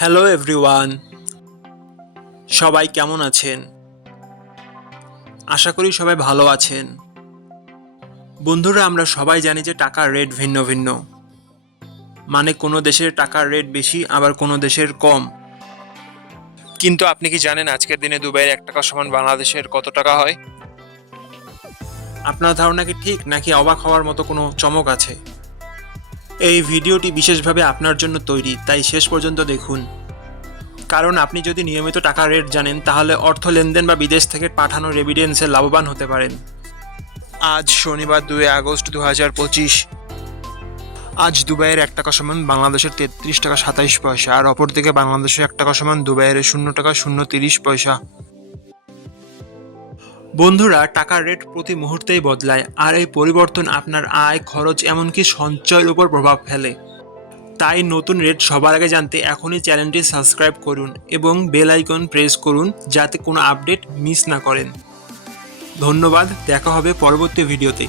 Hello everyone, সবাই কেমন আছেন? আশা করি সবাই ভালো আছেন। বন্ধুরা, আমরা সবাই জানি যে টাকার রেট ভিন্ন ভিন্ন। মানে কোনো দেশের টাকার রেট বেশি, আবার কোনো দেশের কম। কিন্তু আপনি কি জানেন আজকের দিনে দুবাইয়ের ৳1 সমান বাংলাদেশের কত টাকা হয়? আপনার ধারণা কি ঠিক, নাকি অবাক হওয়ার মতো কোনো চমক আছে? এই ভিডিওটি বিশেষভাবে আপনার জন্য তৈরি, তাই শেষ পর্যন্ত দেখুন। কারণ আপনি যদি নিয়মিত টাকার রেট জানেন, তাহলে অর্থ লেনদেন বা বিদেশ থেকে পাঠানো রেমিটেন্সে লাভবান হতে পারেন। আজ শনিবার 2 আগস্ট 2025। আজ দুবাইয়ের ৳1 সমান বাংলাদেশের ৳33.27, আর অপরদিকে বাংলাদেশের ৳1 সমান দুবাইয়ের $0.030। বন্ধুরা, টাকার রেট প্রতি মুহূর্তেই বদলায়, আর এই পরিবর্তন আপনার আয়, খরচ, এমনকি সঞ্চয়ের উপর প্রভাব ফেলে। তাই নতুন রেট সবার আগে জানতে এখনই চ্যানেলটি সাবস্ক্রাইব করুন এবং বেল আইকন প্রেস করুন, যাতে কোনো আপডেট মিস না করেন। ধন্যবাদ, দেখা হবে পরবর্তী ভিডিওতে।